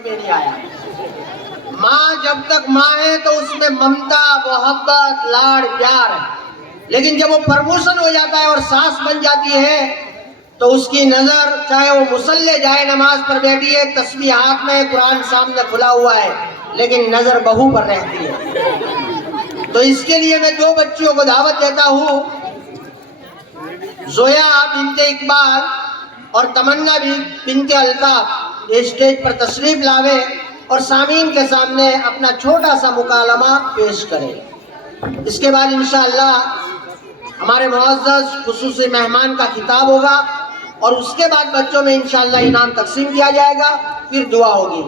में नहीं आया। माँ जब तक माँ है तो उसमें ममता, मोहब्बत, लाड़, प्यार है, लेकिन जब वो प्रमोशन हो जाता है और सास बन जाती है तो उसकी नजर, चाहे वो मुसल्ले जाए, नमाज पर बैठी है, तस्बीह हाथ में, कुरान सामने खुला हुआ है, लेकिन नजर बहू पर रहती है। तो इसके लिए मैं दो बच्चियों को दावत देता हूँ, जोया बिनते इकबाल और तमन्ना बिनते अल्ताफ, ये स्टेज पर तशरीफ लावे और सामीन के सामने अपना छोटा सा मुकालमा पेश करें। इसके बाद इंशाअल्लाह हमारे मुअज़्ज़ज़ खुसूसी मेहमान का खिताब होगा और उसके बाद बच्चों में इंशाअल्लाह इनाम तकसीम किया जाएगा, फिर दुआ होगी।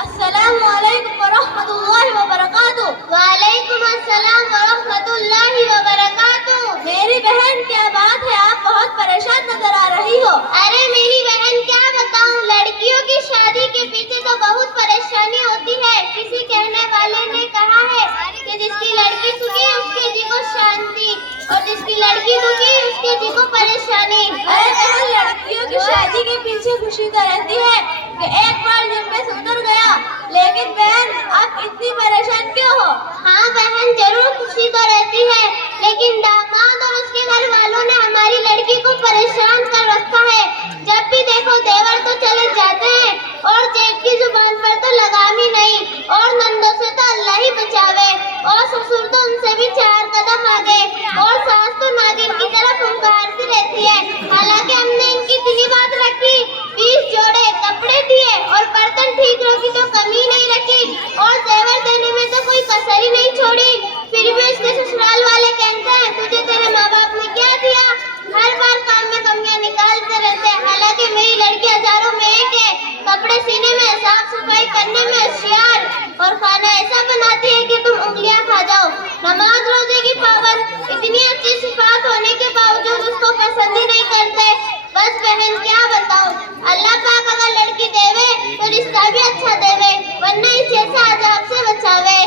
अस्सलामु अलैकुम वरहमतुल्लाहि वबरकातुहू। वालेकुम अस्सलाम वरहमतुल्लाहि वबरकातुहू। मेरी बहन क्या बात है, आप बहुत परेशान नजर आ रही हो। अरे मेरी बहन क्या बताऊं, लड़कियों की शादी के पीछे तो बहुत परेशानी होती है। किसी कहने वाले ने कहा है कि जिसकी लड़की सुखी उसके जी को शांति और जिसकी लड़की दुखी उसके जी को परेशानी। अरे बहन, लड़कियों की शादी के पीछे खुशी तो रहती है कि एक बार जब मैं सुधर गया, लेकिन बहन आप इतनी परेशान क्यों हो? हाँ बहन, जरूर खुशी तो रहती है, लेकिन दामाद और उसके घर वालों ने हमारी लड़की को परेशान कर रखा है। जब भी देखो देवर तो चले जाते हैं और जेठ की जुबान पर तो लगाम ही नहीं, और नंदों से तो अल्लाह ही बचावे, और ससुर तो उनसे भी 4 कदम आगे, और सास तो नागिन की तरह फुंकारती रहती है। हालांकि हमने इनकी इतनी बात रखी, 20 जोड़े कपड़े दिए और बर्तन ठीक रखी तो कमी नहीं रखी, और जेवर देने में तो कोई कसर ही नहीं छोड़ी। फिर भी उसके ससुराल वाले कहते हैं तुझे तेरे माँ बाप ने क्या दिया, हर बार काम में कमियां निकालते रहते हैं। हालांकि मेरी लड़की हजारों में एक है, कपड़े सीने में, साफ सफाई करने में होशियार, और खाना ऐसा बनाती है कि तुम उंगलियां खा जाओ। नमाज रोजे की पाबंद, इतनी अच्छी सिफात होने के बावजूद उसको पसंद ही नहीं करते। बस बहन क्या बताओ, अल्लाह पाक अगर लड़की देवे तो रिश्ता भी अच्छा देवे, वरना इस जैसे अजाब से बचावे।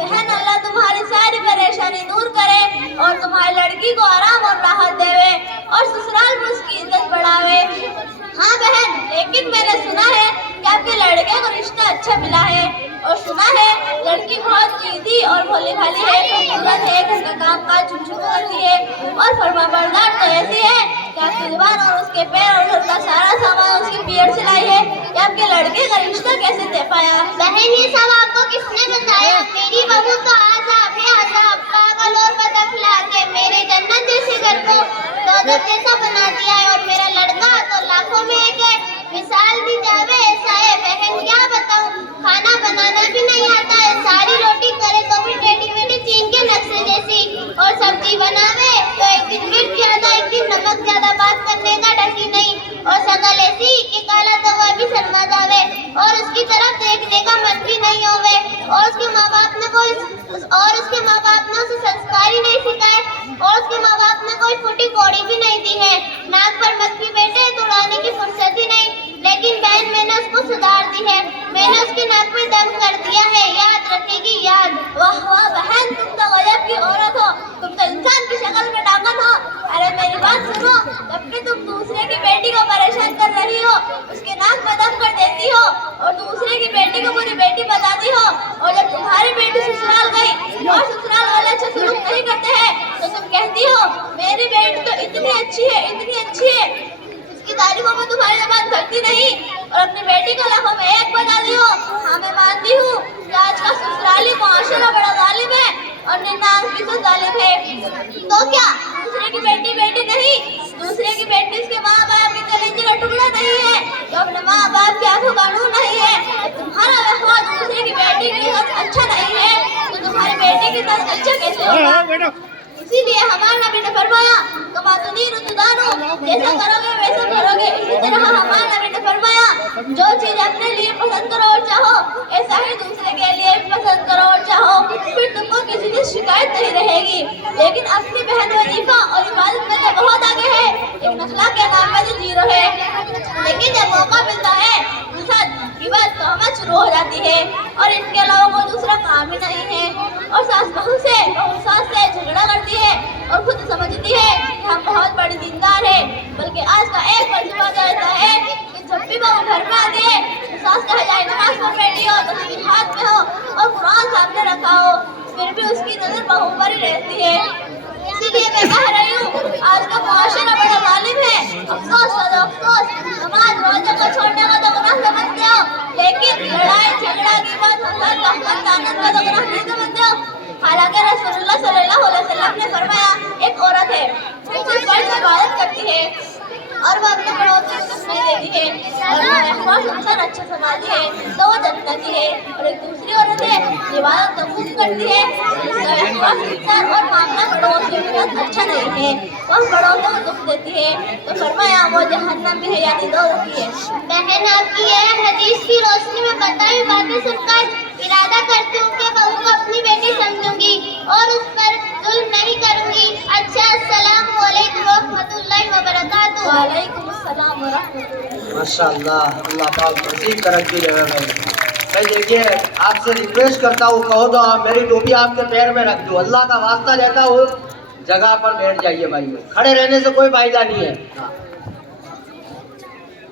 बहन अल्लाह तुम्हारी सारी परेशानी दूर करे और तुम्हारी लड़की को आराम और राहत देवे और ससुराल में उसकी इज्जत बढ़ावे। हाँ बहन, लेकिन मैंने सुना है कि आपके लड़के को रिश्ता अच्छा मिला है, और सुना है लड़की बहुत सीधी और भोली भाली है, खूबसूरत है, घर का काम काज छुछू करती है, और फरमाबरदार तो ऐसी है कि आपकी जुबान और उसके पैर और घर का सारा सामान उसकी पीठ सिलाई है। कि आपके लड़के का रिश्ता कैसे तय पाया? बहन ये सब आपको किसने बताया? मेरी बहू तो आजाब है, आजाब, पागल और बदअखलाक है। मेरे जन्नत जैसे घर को दोजख जैसा बना दिया है, और मेरा लड़का तो लाखों में एक है, मिसाल दी जावे ऐसा है। बहन क्या बताऊं, खाना बनाना भी नहीं आता है, सारी रोटी करे तो भी टेढ़ी मेढ़ी चीन के नक्शे जैसी, और सब्जी बनावे तो एक दिन मिर्च ज्यादा एक दिन नमक ज्यादा, बात करने का ढंग ही नहीं, और शकल ऐसी कि काला कौवा भी शर्मा जावे और उसकी तरफ देखने का मन भी नहीं होवे, और उसके माँ बाप ने उसे संस्कार ही नहीं सिखाए, और उसके माँ बाप ने कोई फूटी कौड़ी भी नहीं दी है। नाक पर मक्खी बैठे तो उड़ाने की फुर्सत ही नहीं, लेकिन बहन मैंने उसको सुधार दी है, मैंने उसके नाक में दम कर दिया है, याद रखेगी याद। वाह वाह बहन, तुम तो गजब की औरत हो, तुम तो इंसान की शक्ल में डाकन हो। अरे मेरी बात सुनो, जब कि तुम दूसरे की बेटी को परेशान कर रही हो, उसके नाक में दम कर देती हो और दूसरे की बेटी को पूरी बेटी बताती हो, और जब तुम्हारी बेटी ससुराल गई और ससुराल वाले अच्छा सलूक नहीं करते हैं तो तुम कहती हो मेरी बेटी तो इतनी अच्छी है, इतनी अच्छी है। उसकी तारीफों में तुम्हारी जबान धरती नहीं, और अपनी बेटी को लाखों में एक बताती हो। हाँ मैं मानती हूँ कि आज का ससुराली मुआशरा बड़ा जालिम है और 99% जालिम है। तो क्या दूसरे की बेटी बेटी नहीं, दूसरे की बेटी उसके माँ बाप के कलेजे का टुकड़ा नहीं है, तो अपने माँ बाप की आंखों कानून नहीं है। तुम्हारा व्यवहार दूसरे की बेटी के साथ अच्छा नहीं है, तो तुम्हारी बेटी के साथ अच्छा कैसे होगा? इसीलिए हमारे नबी ने फरमाया तुम जैसा करोगे वैसा करोगे। इसी तरह हमारे नबी ने फरमाया जो चीज अपने लिए पसंद करो और चाहो, ऐसा ही दूसरे के लिए भी पसंद करो और चाहो, फिर तुमको किसी की शिकायत नहीं रहेगी। लेकिन अपनी बहन वजीफा और इबादत में तो बहुत आगे है, लेकिन अखलाक के नाम में तो जीरो है। लेकिन जब मौका मिलता है साथ गिबत तहमत शुरू हो जाती है और इनके अलावा कोई दूसरा काम ही नहीं है। और सास बहू से झगड़ा करती है और खुद समझती है कि हम बहुत बड़ी दीनदार है, बल्कि आज का एक मर्तबा कहता है कि जब भी बहू घर में आती है तो सास कहे जाए नमाज पर बैठी हो, तस्वीर हाथ में हो और कुरान सामने रखा हो, फिर भी उसकी नजर बहू पर ही रहती है। इसीलिए मैं कह रही हूँ, आज का मुआशरा बड़ा जालिम है। अफसोस करो अफसोस, नमाज रोजे को छोड़ने को तो गुनाह समझते हो, लेकिन लड़ाई झगड़ा की बात हसद तहमत तानत का तो गुनाह नहीं समझते हो। हालांकि रसूलुल्लाह सल्लल्लाहु अलैहि वसल्लम ने फरमाया, एक औरत है जो फर्ज इबादत करती है और वो अपने बड़ों को कुछ नहीं देती है और वो अहवाल इंसान अच्छे संभालती है तो वो जन्नती है। और एक दूसरी औरत है जो इबादत तो खूब करती है, उसका अहवाल इंसान और मामला बड़ों के साथ अच्छा नहीं है, वह बड़ों को दुख देती है, तो फरमाया वो जहन्नम में है, यानी दोज़खी है। बहन, आपकी यह हदीस की रोशनी में बताई बातें सुनकर इरादा करती हूँ कि बहू को अपनी बेटी समझूंगी और उस पर जुल्म नहीं करूंगी। अच्छा, अस्सलामु अलैकुम रहमतुल्लाहि व बरकातुहू। वालेकुम अस्सलाम व रहमतुल्लाह। माशाअल्लाह, अल्लाह पाक मज़ीद तरक्की दे भाई। देखिए, आपसे रिक्वेस्ट करता हूँ, कहो तो मेरी टोपी आपके पैर में रख दूँ, अल्लाह का वास्ता लेता हूँ, जगह पर बैठ जाइए भाई, खड़े रहने से कोई फायदा नहीं है।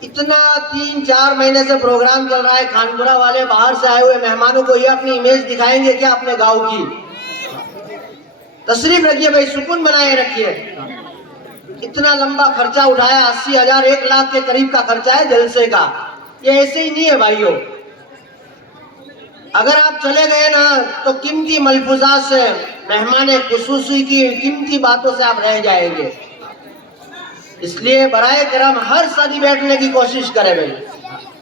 इतना 3-4 महीने से प्रोग्राम चल रहा है, खानपुरा वाले बाहर से आए हुए मेहमानों को ये अपनी इमेज दिखाएंगे क्या अपने गांव की। तशरीफ रखिए भाई, सुकून बनाए रखिए। इतना लंबा खर्चा उठाया, 80,000 1 लाख के करीब का खर्चा है जलसे का, ये ऐसे ही नहीं है भाइयों। अगर आप चले गए ना तो कीमती मलफूजात से, मेहमान खुसूसी की कीमती बातों से आप रह जाएंगे। इसलिए बराए करम हर सदी बैठने की कोशिश करें भाई।